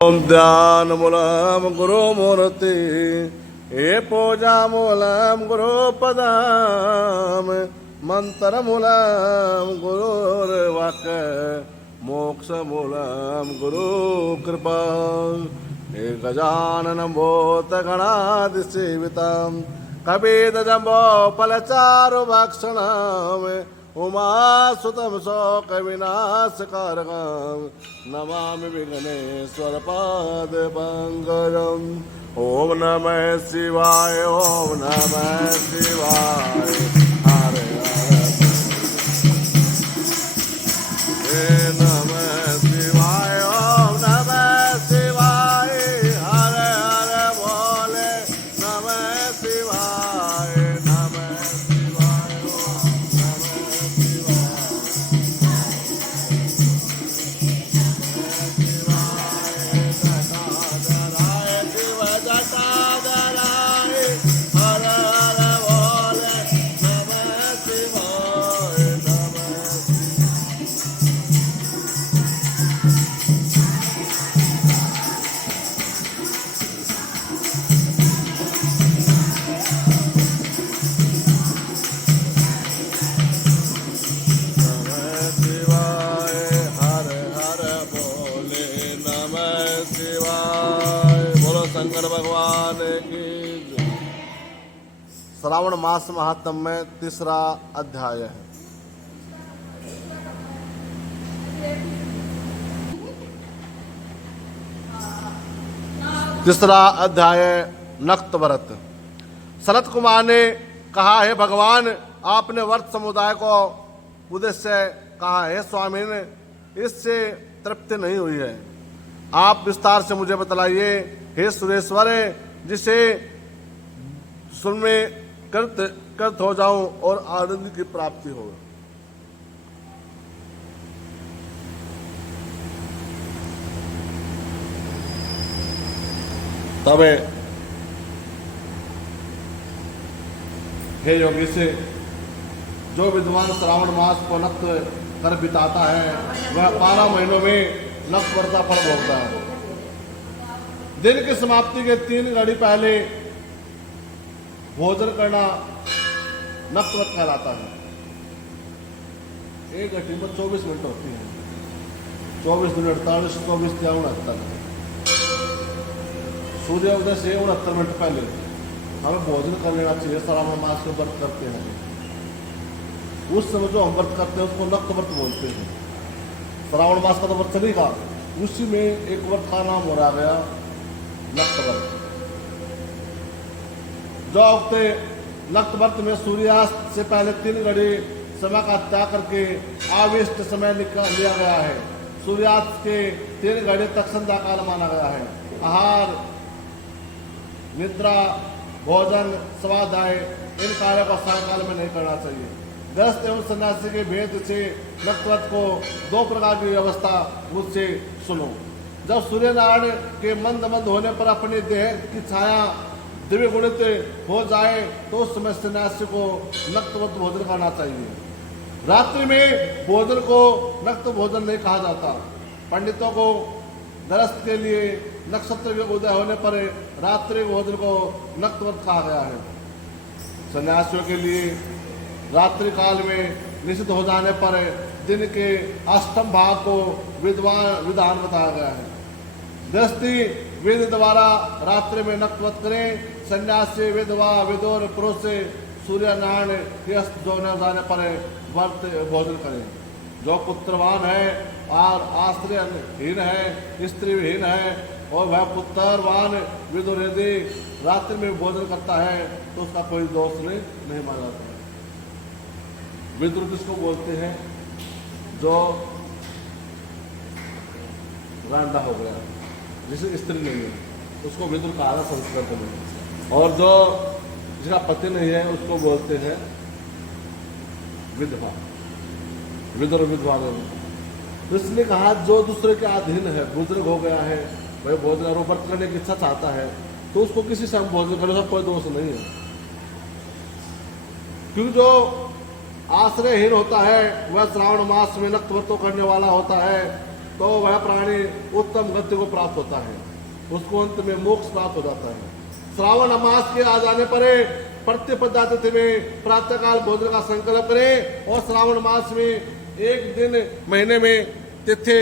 ओम ध्यान मूलम गुरु मूर्ति हे पूजा मूलम गुरु पदम मंत्र मूलम गुरुर्वाक मोक्ष मूलम गुरु कृपा हे गजानन भूत गणादि सेवितम कबीद जम्बो फलचारु भक्षणम उमासुतम शोक विनाशकारकम नमामि विघ्नेश्वर पाद पंकजम। ओम नमः शिवाय ओम नमः शिवाय हरे हरे नमः शिवाय ओम नमः शिवाय हरे हरे बोले नमः शिवाय नमः शिवाय शंकर भगवान की। श्रावण मास महात्म में तीसरा अध्याय है। तीसरा अध्याय नक्त व्रत। सनत कुमार ने कहा, है भगवान, आपने व्रत समुदाय को उद्देश्य कहा है स्वामी ने, इससे तृप्ति नहीं हुई है। आप विस्तार से मुझे बतलाइए हे सुरेश्वर, जिसे सुन में कृत हो जाऊं और आनंद की प्राप्ति हो। तबे हे योगी से, जो विद्वान श्रावण मास को नक्त कर बिताता है वह 12 महीनों में नक्त व्रत का फल भोगता है। दिन की समाप्ति के 3 घड़ी पहले भोजन करना नक्त व्रत कहलाता है। 1 घंटे में 24 मिनट होती है। 24 दिन 48, 24 या 69। सूर्योदय से 69 मिनट पहले हमें भोजन कर लेना चाहिए। श्रावण मास को व्रत करते हैं, उस समय जो हम व्रत करते हैं उसको नक्त व्रत बोलते हैं। श्रावण मास का तो व्रत चलेगा, उसी में एक व्रत का नाम हो रहा गया नक्त व्रत। जो उगते नक्त व्रत में सूर्यास्त से पहले 3 घड़ी समय का त्याग करके आविष्ट समय निकाल लिया गया है। सूर्यास्त के 3 घड़ी तक संध्या काल माना गया है। आहार, निद्रा, भोजन, स्वाध्याय इन कार्यों को सायंकाल में नहीं करना चाहिए। गृहस्थ एवं सन्यासी के भेद से नक्त व्रत को 2 प्रकार की व्यवस्था मुझसे सुनो। जब सूर्यनारायण के मंद मंद होने पर अपनी देह की छाया दिव्य गुणित हो जाए तो उस समय सन्यासी को नक्त व्रत भोजन करना चाहिए। रात्रि में भोजन को नक्त भोजन नहीं कहा जाता। पंडितों को गृहस्थ के लिए नक्षत्र के उदय होने पर रात्रि भोजन को नक्त व्रत कहा गया है। सन्यासियों के लिए रात्रि काल में निषिद्ध हो जाने पर दिन के अष्टम भाग को विधान बताया गया है। गृहस्थी वेद द्वारा रात्रि में नक्त व्रत करें। सन्यासी, विधवा, विदुर, पुरुष सूर्यनारायण के अस्त जो न जाने पर व्रत भोजन करें। जो पुत्रवान है और आश्रयहीन है, स्त्रीहीन है और वह पुत्रवान विदुर यदि रात्रि में भोजन करता है तो उसका कोई दोष नहीं माना जाता है। विदुर किसको बोलते हैं? जो रांडा हो गया, जिसे स्त्री नहीं है उसको विदुर कहा था संस्कृत में। और जो जिसका पति नहीं है उसको बोलते हैं विधवा, विदुर विधवा। तो इसलिए कहा जो दूसरे के अधीन है, बुजुर्ग हो गया है, वह भोजन और व्रत करने की इच्छा चाहता है तो उसको किसी से हम भोजन करने का कोई दोष नहीं है। क्योंकि जो आश्रयहीन होता है वह श्रावण मास में नक्त व्रतों करने वाला होता है। तो वह प्राणी उत्तम गति को प्राप्त होता है, उसको अंत में मोक्ष प्राप्त हो जाता है। श्रावण मास के आ जाने पर प्रतिपदा तिथि में प्रातःकाल भोजन का संकल्प करें और श्रावण मास में एक दिन महीने में तिथि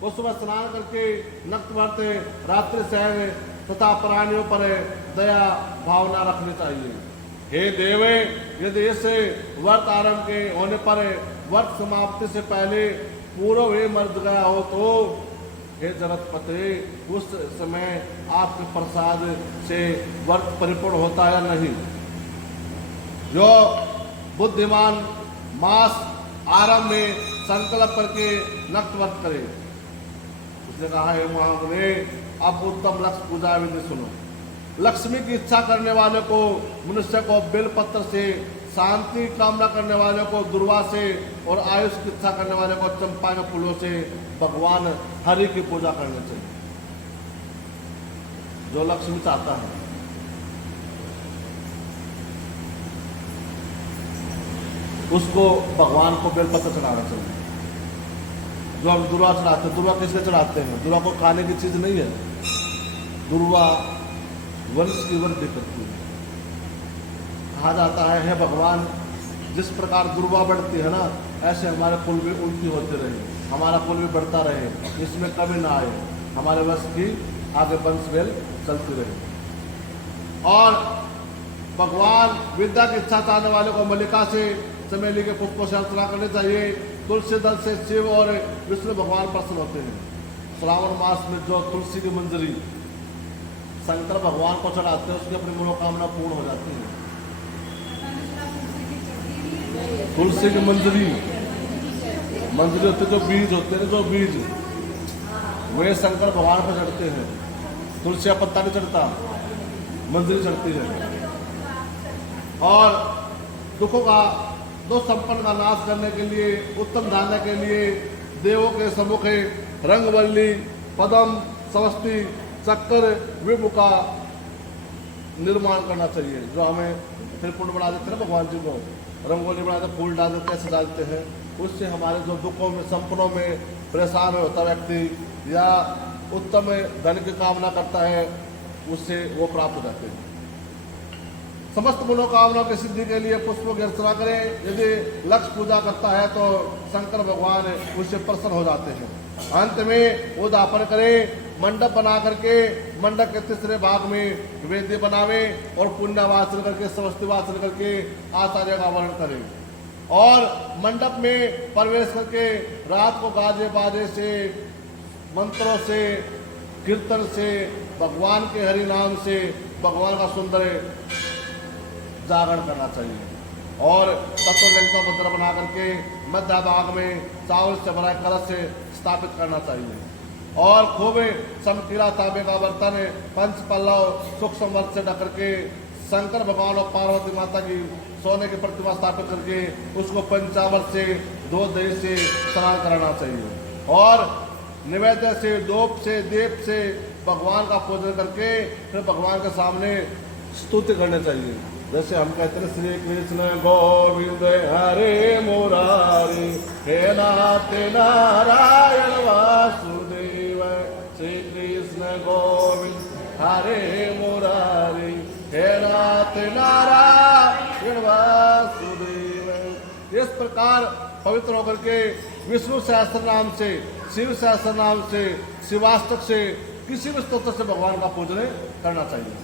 वो सुबह स्नान करके नक्त व्रत रात्रि शयन तथा प्राणियों पर दया भावना रखनी चाहिए। हे देव, यदि इस व्रत आरंभ के होने पर व्रत समाप्ति से पहले पूर्व वे मर गया हो तो हे जगतपते, उस समय आपके प्रसाद से व्रत परिपूर्ण होता है या नहीं। जो बुद्धिमान मास आरंभ में संकल्प करके नक्त व्रत करे। उसने कहा है महामुने, अब उत्तम लक्ष्य पूजा विधि सुनो। लक्ष्मी की इच्छा करने वाले को मनुष्य को बेलपत्र से, शांति कामना करने वाले को दुर्वा से और आयुष की इच्छा करने वाले को चंपा के फूलों से भगवान हरि की पूजा करनी चाहिए। जो लक्ष्मी चाहता है उसको भगवान को बेलपत्र चढ़ाना चाहिए। जो हम दुर्वा चढ़ाते हैं, दुर्वा किसके चढ़ाते हैं? दुर्वा को खाने की चीज नहीं है। दुर्वा वंश की वृद्धि करती है। कहा जाता है भगवान, जिस प्रकार दुर्वा बढ़ती है ना, ऐसे हमारे कुल भी उल्टी होते रहे, हमारा कुल भी बढ़ता रहे, इसमें कमी ना आए, हमारे वंश की आगे वंश वेल चलती रहे। और भगवान विद्या की इच्छा चाहने वाले को मल्लिका से, चमेली के पुष्पों से अर्चना करनी चाहिए। तुलसी दल से शिव और विष्णु भगवान प्रसन्न होते हैं। श्रावण मास में जो तुलसी की मंजरी शंकर भगवान को चढ़ाते हैं, उसकी अपनी मनोकामना पूर्ण हो जाती है। तुलसी की मंजरी होते, जो बीज होते हैं, जो बीज वे शंकर भगवान पर चढ़ते हैं। तुलसी का पत्ता नहीं चढ़ता, मंजरी चढ़ती है। और दुखों का, दुख संपन्न का नाश करने के लिए, उत्तम धान्य के लिए देवों के सम्मुख रंगवल्ली, पदम, समष्टि, चक्कर, विभु का निर्माण करना चाहिए। जो हमें त्रिपुंड बना देते हैं ना भगवान जी को, रंगोली बना देते, फूल डाल देते हैं, सजा देते हैं, उससे हमारे जो दुखों में, संपन्नों में परेशान होता व्यक्ति या उत्तम धन की कामना करता है, उससे वो प्राप्त हो जाते हैं। समस्त मनोकामनाओं की सिद्धि के लिए पुष्पों की अर्चना करें। यदि लक्ष्य पूजा करता है तो शंकर भगवान उससे प्रसन्न हो जाते हैं। अंत में उदापन करें, मंडप बना करके मंडप के तीसरे भाग में वेदी बनावे और पुण्य वाचन करके, समस्ती वाचन करके आचार्य का वर्णन करें। और मंडप में प्रवेश करके रात को गाजे बाजे से, मंत्रों से, कीर्तन से, भगवान के हरि नाम से भगवान का सुंदर जागरण करना चाहिए। और तत्वलिंग का मंत्र बना करके मध्य भाग में चावल से भरा कलश से स्थापित करना चाहिए। और खूब चमकीला तांबे का बर्तन, पंच पल्लव सुख संवर्त से ढक करके शंकर भगवान और पार्वती माता की सोने की प्रतिमा स्थापित करके उसको पंचामृत से, दूध दही से स्नान कराना चाहिए। और निवेद्य से, दोप से, दीप से भगवान का पूजन करके फिर भगवान के सामने स्तुति करनी चाहिए। जैसे हम कहते हैं, श्री कृष्ण गोविंद हरे मुरारी, हे नाथ नारायण वासुदेव। श्री कृष्ण गोविंद हरे मुरारी, हे नाथ नारायण वासुदेव। इस प्रकार पवित्र होकर के विष्णु सहस्त्र नाम से, शिव सहस्त्र नाम से, शिवाष्टक से, किसी भी स्तोत्र से भगवान का पूजन करना चाहिए।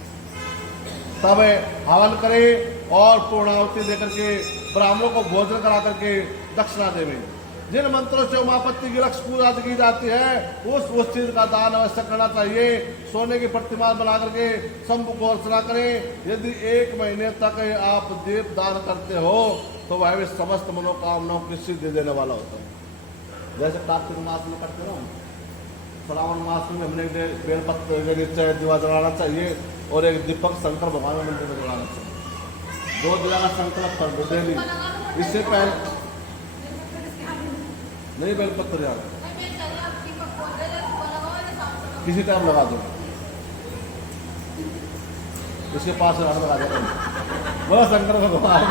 तब हवन करें और पूर्णाहुति देकर के ब्राह्मणों को भोजन करा करके दक्षिणा देवें। जिन मंत्रों से उमापति की लक्ष्य पूजा की जाती है, उस चीज का दान अवश्य करना चाहिए। सोने की प्रतिमा बना करके शंभु को अर्चना करें। यदि 1 महीने तक आप दीप दान करते हो तो वह भी समस्त मनोकामनाओं की सिद्धि देने वाला होता है। जैसे कार्तिक मास में करते हो, श्रावण मास में हमने बेलपत्र के नीचे दिवा जलाना चाहिए और एक दीपक शंकर भगवान मंदिर में जलाना चाहिए। 2 दिया का संकल्प कर दो डेली। इससे पहले नहीं बेलपत्र यार, किसी टाइम लगा दो, इसके पास लगा दो, बोला शंकर भगवान।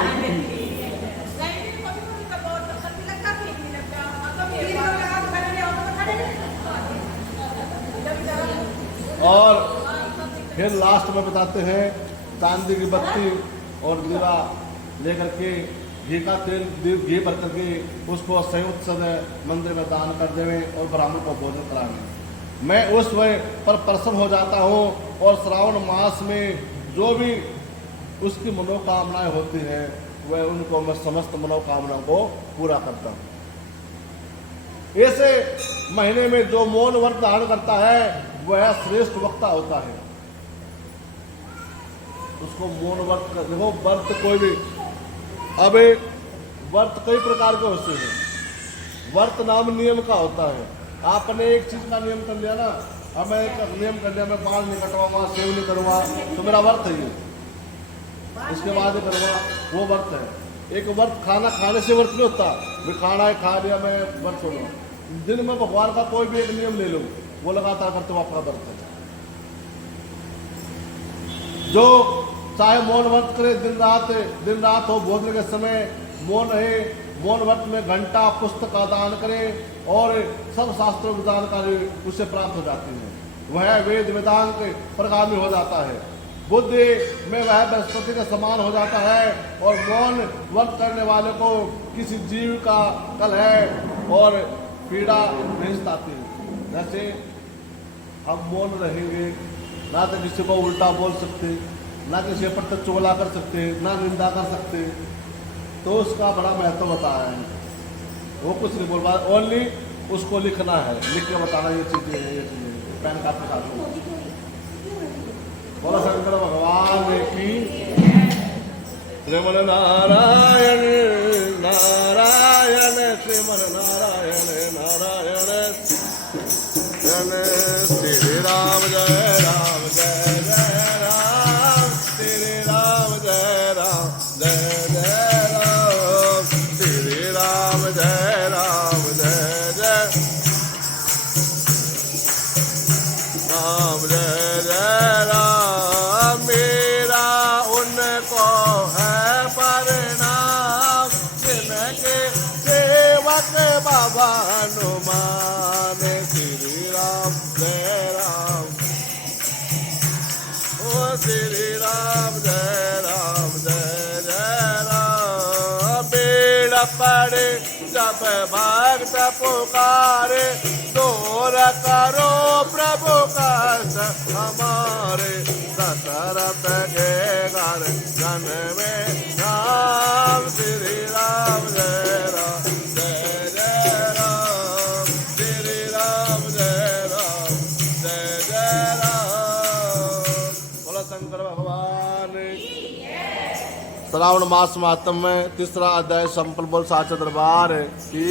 और फिर लास्ट में बताते हैं चांदी की बत्ती और दीवा लेकर के घी का तेल घी भर करके उसको संयुक्त सदय मंदिर में दान कर देवे और ब्राह्मण को भोजन करावे। मैं उस वह पर प्रसन्न हो जाता हूँ और श्रावण मास में जो भी उसकी मनोकामनाएं होती हैं वह उनको मैं समस्त मनोकामनाओं को पूरा करता हूँ। ऐसे महीने में जो मौन व्रत धारण करता है वह श्रेष्ठ वक्ता होता है। उसको मौन व्रत देखो, व्रत कोई भी, अब व्रत कई प्रकार के होते हैं। व्रत नाम नियम का होता है। आपने एक चीज का नियम कर लिया ना, अब मैं एक नियम कर लिया, मैं बाल नहीं कटवाऊंगा, सेव नहीं करूंगा, तो मेरा व्रत है ये, इसके बाद ही करूंगा, वो व्रत है। एक व्रत खाना खाने से व्रत नहीं होता, मैं खाना है खा लिया मैं व्रत छोड़ूंगा। दिन में भगवान का कोई भी एक नियम ले लो, वो लगातार करते हो, आपका व्रत है। जो चाहे मौन व्रत करे, दिन रात हो, भोजन के समय मौन है, मौन व्रत में घंटा पुस्तक का दान करे और सब शास्त्रों की जानकारी उससे प्राप्त हो जाती है। वह वेद वेदांत प्रगामी हो जाता है। बुद्धि में वह बृहस्पति के समान हो जाता है और मौन व्रत करने वाले को किसी जीव का कलह और पीड़ा नहीं सताती। जैसे हम मौन रहेंगे, ना तो किसी को उल्टा बोल सकते, ना किसी पर तो चोला कर सकते, ना निंदा कर सकते, तो उसका बड़ा महत्व बताया है। वो कुछ नहीं बोल पाए, ओनली उसको लिखना है, लिख के बताना ये चीजें है, ये चीजें पैन कार्ड के साथ। बोला शंकर भगवान की श्रीमन नारायण नारायण श्रीमन नारायण नारायण श्री राम जय राम जय जय राम, श्री राम जय राम जय जय राम, श्री राम जय राम जय जय राम जय जय राम। मेरा उनको है परिणाम, जिनके सेवक बाबा हनुमान, श्री राम जय राम, ओ श्री राम जय राम जय जय राम। बेड़ा पड़े जब भक्त पुकारे, दूर करो प्रभु कष्ट हमारे, दशरथ के घर जन में राम, श्री राम जय राम जय जय राम, श्री राम जय राम जय जय राम। बोला शंकर भगवान। श्रावण मास महात्म में तीसरा अध्याय संपल बोल साचा दरबार की